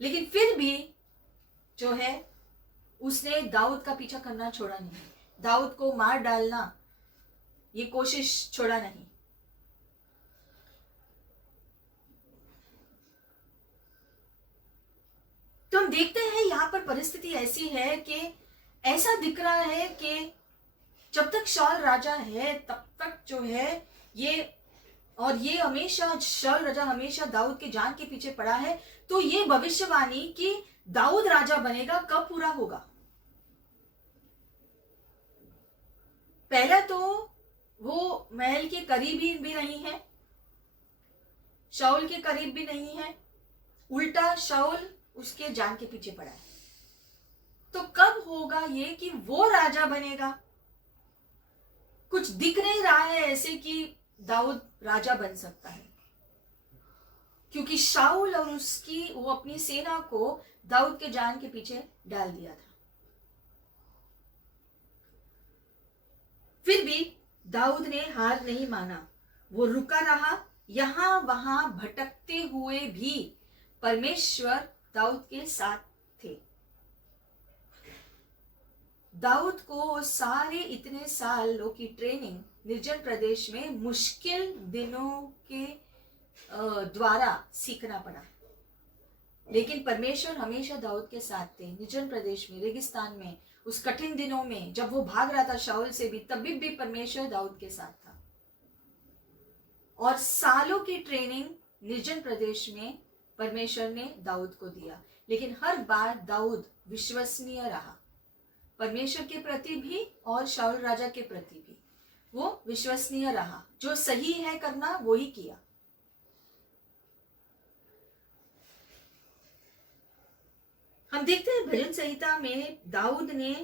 लेकिन फिर भी जो है उसने दाऊद का पीछा करना छोड़ा नहीं, दाऊद को मार डालना ये कोशिश छोड़ा नहीं। तो हम देखते हैं यहां पर परिस्थिति ऐसी है कि ऐसा दिख रहा है कि जब तक शाऊल राजा है तब तक जो है ये हमेशा शाऊल राजा हमेशा दाऊद के जान के पीछे पड़ा है। तो ये भविष्यवाणी कि दाऊद राजा बनेगा कब पूरा होगा? पहला तो वो महल के करीब ही भी नहीं है, शाऊल के करीब भी नहीं है, उल्टा शाऊल उसके जान के पीछे पड़ा है। तो कब होगा ये कि वो राजा बनेगा? कुछ दिख नहीं रहा है ऐसे कि दाऊद राजा बन सकता है, क्योंकि शाऊल और वो अपनी सेना को दाऊद के जान के पीछे डाल दिया था। फिर भी दाऊद ने हार नहीं माना, वो रुका रहा। यहां वहां भटकते हुए भी परमेश्वर दाऊद के साथ थे। दाऊद को सारे इतने सालों की ट्रेनिंग निर्जन प्रदेश में मुश्किल दिनों के द्वारा सीखना पड़ा, लेकिन परमेश्वर हमेशा दाऊद के साथ थे। निर्जन प्रदेश में, रेगिस्तान में, उस कठिन दिनों में जब वो भाग रहा था शाऊल से भी, तभी भी परमेश्वर दाऊद के साथ था। और सालों की ट्रेनिंग निर्जन प्रदेश में परमेश्वर ने दाऊद को दिया, लेकिन हर बार दाऊद विश्वसनीय रहा, परमेश्वर के प्रति भी और शाऊल राजा के प्रति भी वो विश्वसनीय रहा। जो सही है करना वो ही किया। हम देखते हैं भजन संहिता में दाऊद ने,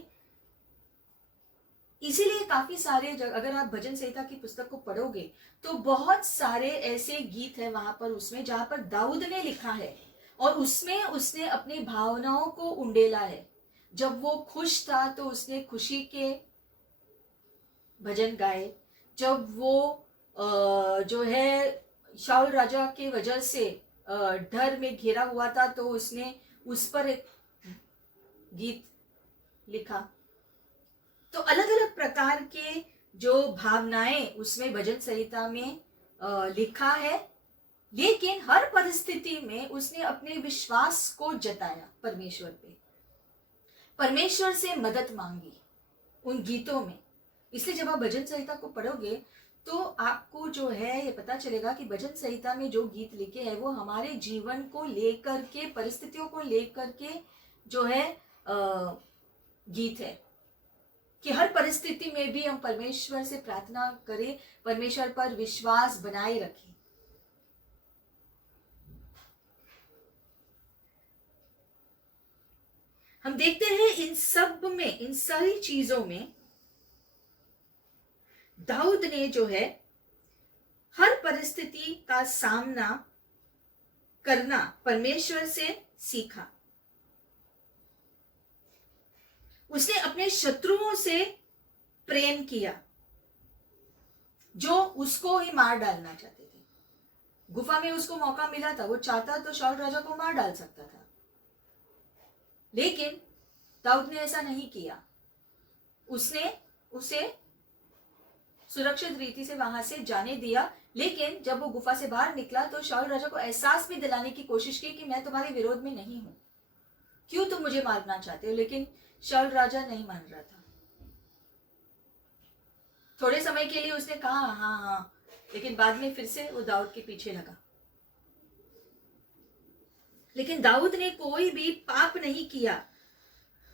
इसीलिए काफी सारे अगर आप भजन संहिता की पुस्तक को पढ़ोगे तो बहुत सारे ऐसे गीत हैं वहां पर, उसमें जहां पर दाऊद ने लिखा है और उसमें उसने अपनी भावनाओं को उंडेला है। जब वो खुश था तो उसने खुशी के भजन गाए, जब वो जो है शाऊल राजा के वजह से डर में घिरा हुआ था तो उसने उस पर एक गीत लिखा। तो अलग अलग प्रकार के जो भावनाएं उसमें भजन संहिता में लिखा है, लेकिन हर परिस्थिति में उसने अपने विश्वास को जताया परमेश्वर पे, परमेश्वर से मदद मांगी उन गीतों में। इसलिए जब आप भजन संहिता को पढ़ोगे तो आपको जो है ये पता चलेगा कि भजन संहिता में जो गीत लिखे हैं वो हमारे जीवन को लेकर के, परिस्थितियों को लेकर के जो है गीत है, कि हर परिस्थिति में भी हम परमेश्वर से प्रार्थना करें, परमेश्वर पर विश्वास बनाए रखें। हम देखते हैं इन सब में, इन सारी चीजों में दाऊद ने जो है हर परिस्थिति का सामना करना परमेश्वर से सीखा। उसने अपने शत्रुओं से प्रेम किया जो उसको ही मार डालना चाहते थे। गुफा में उसको मौका मिला था, वो चाहता तो शाऊल राजा को मार डाल सकता था, लेकिन दाऊद ने ऐसा नहीं किया। उसने उसे सुरक्षित रीति से वहां से जाने दिया, लेकिन जब वो गुफा से बाहर निकला तो शाऊल राजा को एहसास भी दिलाने की कोशिश की कि मैं तुम्हारे विरोध में नहीं हूं, क्यों तुम मुझे मारना चाहते हो। लेकिन शाऊल राजा नहीं मान रहा था। थोड़े समय के लिए उसने कहा हाँ हाँ, लेकिन बाद में फिर से वो दाऊद के पीछे लगा। लेकिन दाऊद ने कोई भी पाप नहीं किया।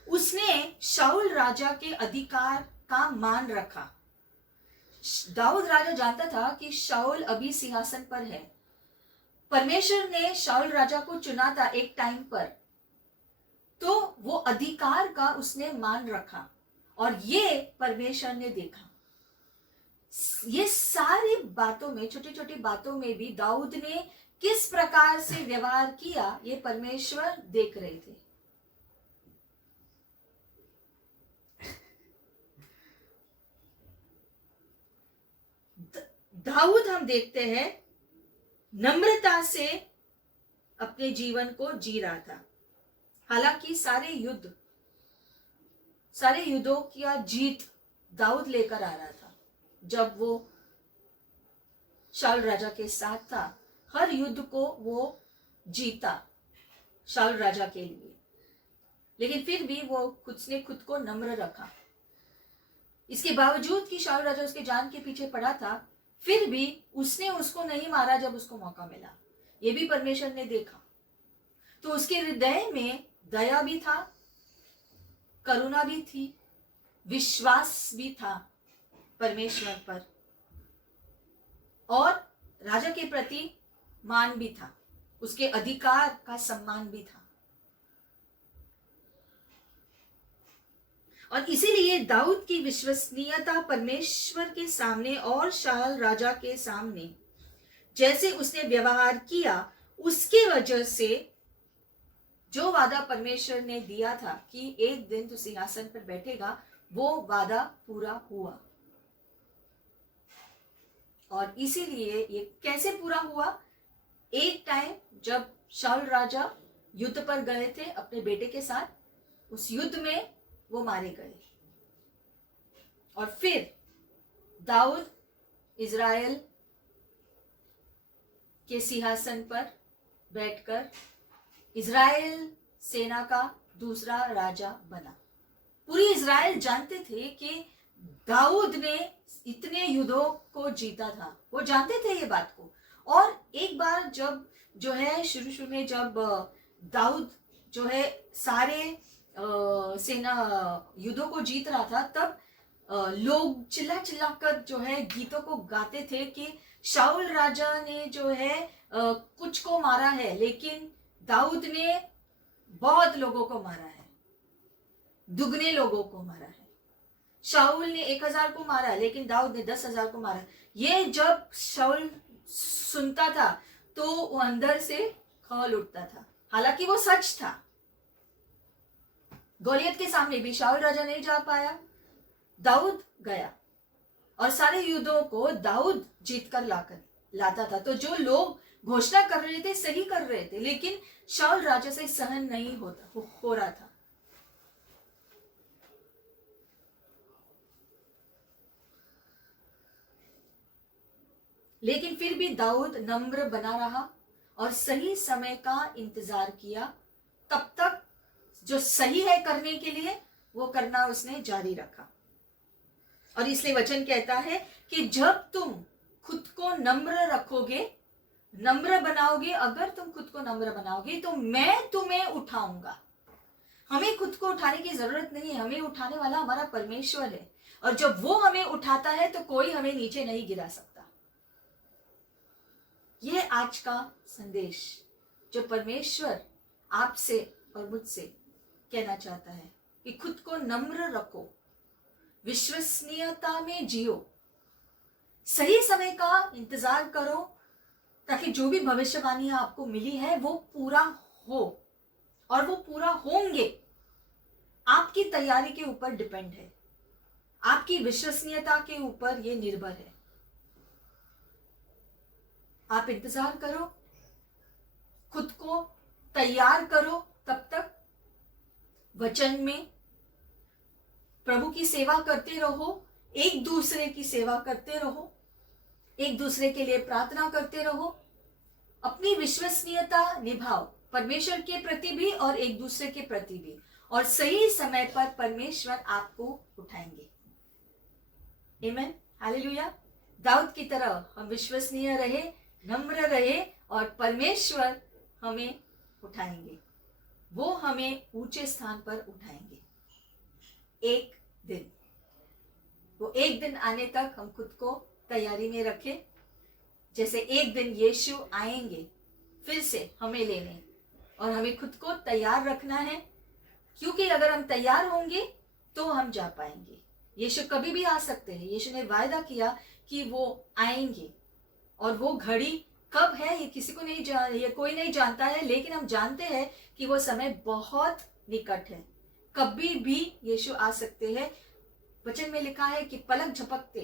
उसने शाऊल राजा के अधिकार का मान रखा। दाऊद राजा जानता था कि शाऊल अभी सिंहासन पर है। परमेश्वर ने शाऊल राजा को चुना था एक टाइम पर, तो वो अधिकार का उसने मान रखा और ये परमेश्वर ने देखा। ये सारी बातों में, छोटी छोटी बातों में भी दाऊद ने किस प्रकार से व्यवहार किया ये परमेश्वर देख रहे थे। दाऊद हम देखते हैं नम्रता से अपने जीवन को जी रहा था। हालांकि सारे युद्धों की जीत दाऊद लेकर आ रहा था। जब वो शाऊल राजा के साथ था, हर युद्ध को वो जीता शाऊल राजा के लिए, लेकिन फिर भी वो खुद को नम्र रखा। इसके बावजूद कि शाऊल राजा उसके जान के पीछे पड़ा था, फिर भी उसने उसको नहीं मारा जब उसको मौका मिला। ये भी परमेश्वर ने देखा। तो उसके हृदय में दया भी था, करुणा भी थी, विश्वास भी था परमेश्वर पर, और राजा के प्रति मान भी था, उसके अधिकार का सम्मान भी था। और इसीलिए दाऊद की विश्वसनीयता परमेश्वर के सामने और शाऊल राजा के सामने जैसे उसने व्यवहार किया, उसकी वजह से जो वादा परमेश्वर ने दिया था कि एक दिन तो सिंहासन पर बैठेगा, वो वादा पूरा हुआ। और इसीलिए ये कैसे पूरा हुआ? एक टाइम जब शाऊल राजा युद्ध पर गए थे अपने बेटे के साथ, उस युद्ध में वो मारे गए। और फिर दाऊद इज़राइल के सिंहासन पर बैठकर इज़राइल सेना का दूसरा राजा बना। पूरी इज़राइल जानते थे कि दाऊद ने इतने युद्धों को जीता था, वो जानते थे ये बात को। और एक बार जब जो है शुरू में जब दाऊद जो है सारे सेना युद्धों को जीत रहा था, तब लोग चिल्ला चिल्ला कर जो है गीतों को गाते थे कि शाऊल राजा ने जो है कुछ को मारा है, लेकिन दाऊद ने बहुत लोगों को मारा है, दुगने लोगों को मारा है। शाऊल ने 1000 को मारा, लेकिन दाऊद ने 10,000 को मारा। ये जब शाऊल सुनता था तो वो अंदर से खौल उठता था। हालांकि वो सच था। गोलियत के सामने भी शाऊल राजा नहीं जा पाया, दाऊद गया और सारे युद्धों को दाऊद जीत कर लाता था। तो जो लोग घोषणा कर रहे थे सही कर रहे थे, लेकिन शाऊल राजा से सहन नहीं हो रहा था। लेकिन फिर भी दाऊद नम्र बना रहा और सही समय का इंतजार किया। तब तक जो सही है करने के लिए वो करना उसने जारी रखा। और इसलिए वचन कहता है कि जब तुम खुद को नम्र रखोगे, नम्र बनाओगे, अगर तुम खुद को नम्र बनाओगे तो मैं तुम्हें उठाऊंगा। हमें खुद को उठाने की जरूरत नहीं है, हमें उठाने वाला हमारा परमेश्वर है। और जब वो हमें उठाता है तो कोई हमें नीचे नहीं गिरा सकता। यह आज का संदेश जो परमेश्वर आपसे और मुझसे कहना चाहता है कि खुद को नम्र रखो, विश्वसनीयता में जियो, सही समय का इंतजार करो, ताकि जो भी भविष्यवाणियां आपको मिली है वो पूरा हो। और वो पूरा होंगे, आपकी तैयारी के ऊपर डिपेंड है, आपकी विश्वसनीयता के ऊपर ये निर्भर है। आप इंतजार करो, खुद को तैयार करो, तब तक वचन में प्रभु की सेवा करते रहो, एक दूसरे की सेवा करते रहो, एक दूसरे के लिए प्रार्थना करते रहो, अपनी विश्वसनीयता निभाओ, परमेश्वर के प्रति भी और एक दूसरे के प्रति भी। और सही समय पर परमेश्वर आपको उठाएंगे। आमीन, हालेलुया। दाऊद की तरह हम विश्वसनीय रहे, नम्र रहे और परमेश्वर हमें उठाएंगे। वो हमें ऊंचे स्थान पर उठाएंगे एक दिन। वो एक दिन आने तक हम खुद को तैयारी में रखें, जैसे एक दिन यीशु आएंगे फिर से हमें लेने, और हमें खुद को तैयार रखना है, क्योंकि अगर हम तैयार होंगे तो हम जा पाएंगे। यीशु कभी भी आ सकते हैं। यीशु ने वायदा किया कि वो आएंगे, और वो घड़ी कब है ये किसी को नहीं ये कोई नहीं जानता है, लेकिन हम जानते हैं कि वो समय बहुत निकट है। कभी भी यीशु आ सकते हैं। वचन में लिखा है कि पलक झपकते,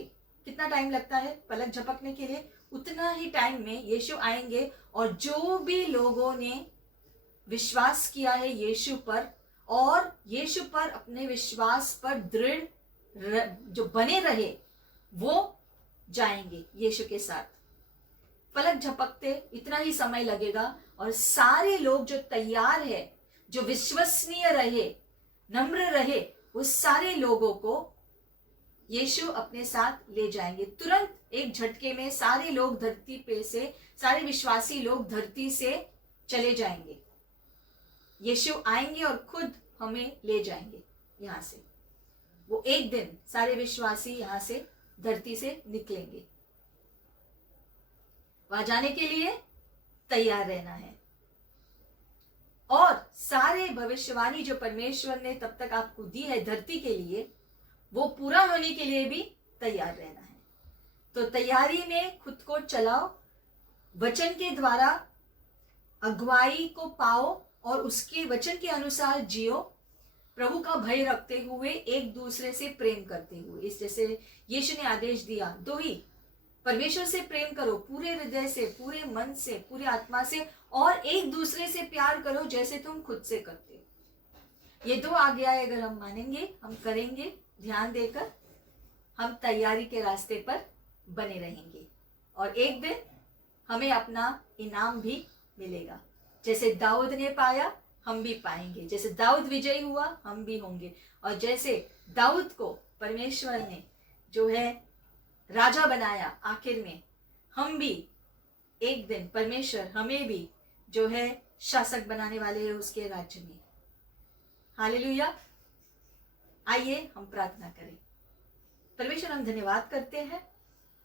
कितना टाइम लगता है पलक झपकने के लिए, उतना ही टाइम में यीशु आएंगे। और जो भी लोगों ने विश्वास किया है यीशु पर, और यीशु पर अपने विश्वास पर दृढ़ जो बने रहे, वो जाएंगे यीशु के साथ। पलक झपकते इतना ही समय लगेगा, और सारे लोग जो तैयार है, जो विश्वसनीय रहे, नम्र रहे, उस सारे लोगों को यीशु अपने साथ ले जाएंगे। तुरंत एक झटके में सारे लोग धरती पे से, सारे विश्वासी लोग धरती से चले जाएंगे। यीशु आएंगे और खुद हमें ले जाएंगे यहाँ से। वो एक दिन सारे विश्वासी यहाँ से धरती से निकलेंगे। वहां जाने के लिए तैयार रहना है। और सारे भविष्यवाणी जो परमेश्वर ने तब तक आपको दी है धरती के लिए, वो पूरा होने के लिए भी तैयार रहना है। तो तैयारी में खुद को चलाओ, वचन के द्वारा अगुवाई को पाओ और उसके वचन के अनुसार जियो, प्रभु का भय रखते हुए, एक दूसरे से प्रेम करते हुए। इस जैसे यीशु ने आदेश दिया, दो ही, परमेश्वर से प्रेम करो पूरे हृदय से, पूरे मन से, पूरे आत्मा से, और एक दूसरे से प्यार करो जैसे तुम खुद से करते हो। ये दो आज्ञाएं अगर हम मानेंगे, हम करेंगे ध्यान देकर, हम तैयारी के रास्ते पर बने रहेंगे और एक दिन हमें अपना इनाम भी मिलेगा। जैसे दाऊद ने पाया, हम भी पाएंगे। जैसे दाऊद विजयी हुआ, हम भी होंगे। और जैसे दाऊद को परमेश्वर ने जो है राजा बनाया, आखिर में हम भी एक दिन परमेश्वर हमें भी जो है शासक बनाने वाले हैं उसके राज्य में। हालेलुया। आइए हम प्रार्थना करें। परमेश्वर, हम धन्यवाद करते हैं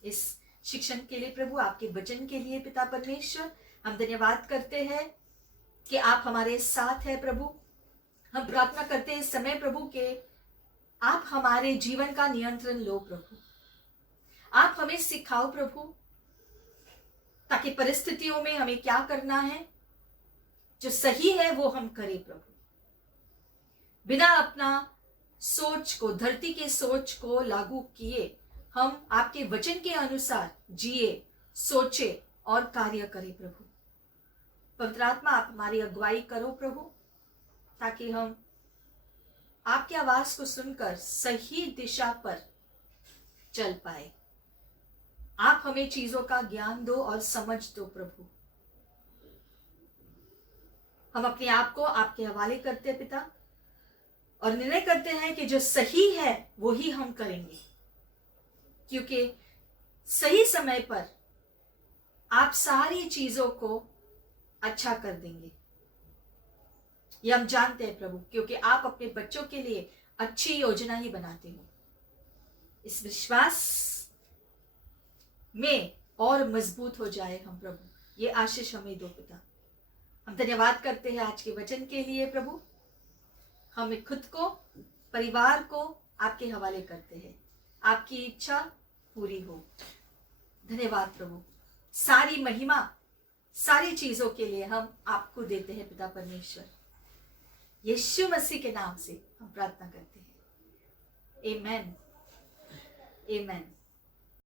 इस शिक्षण के लिए प्रभु, आपके वचन के लिए पिता परमेश्वर। हम धन्यवाद करते हैं कि आप हमारे साथ हैं प्रभु। हम प्रार्थना करते हैं इस समय प्रभु के आप हमारे जीवन का नियंत्रण लो प्रभु। आप हमें सिखाओ प्रभु, ताकि परिस्थितियों में हमें क्या करना है, जो सही है वो हम करें प्रभु। बिना अपना सोच को, धरती के सोच को लागू किए, हम आपके वचन के अनुसार जिए, सोचे और कार्य करें प्रभु। पवित्र आत्मा, आप हमारी अगुवाई करो प्रभु, ताकि हम आपकी आवाज को सुनकर सही दिशा पर चल पाए। आप हमें चीजों का ज्ञान दो और समझ दो प्रभु। हम अपने आप को आपके हवाले करते हैं पिता, और निर्णय करते हैं कि जो सही है वो ही हम करेंगे, क्योंकि सही समय पर आप सारी चीजों को अच्छा कर देंगे। ये हम जानते हैं प्रभु, क्योंकि आप अपने बच्चों के लिए अच्छी योजना ही बनाते हो। इस विश्वास में और मजबूत हो जाए हम प्रभु, ये आशीष हमें दो पिता। हम धन्यवाद करते हैं आज के वचन के लिए प्रभु। हमें खुद को, परिवार को आपके हवाले करते हैं। आपकी इच्छा पूरी हो। धन्यवाद प्रभु। सारी महिमा, सारी चीजों के लिए हम आपको देते हैं पिता परमेश्वर। यीशु मसीह के नाम से हम प्रार्थना करते हैं। आमेन, आमेन।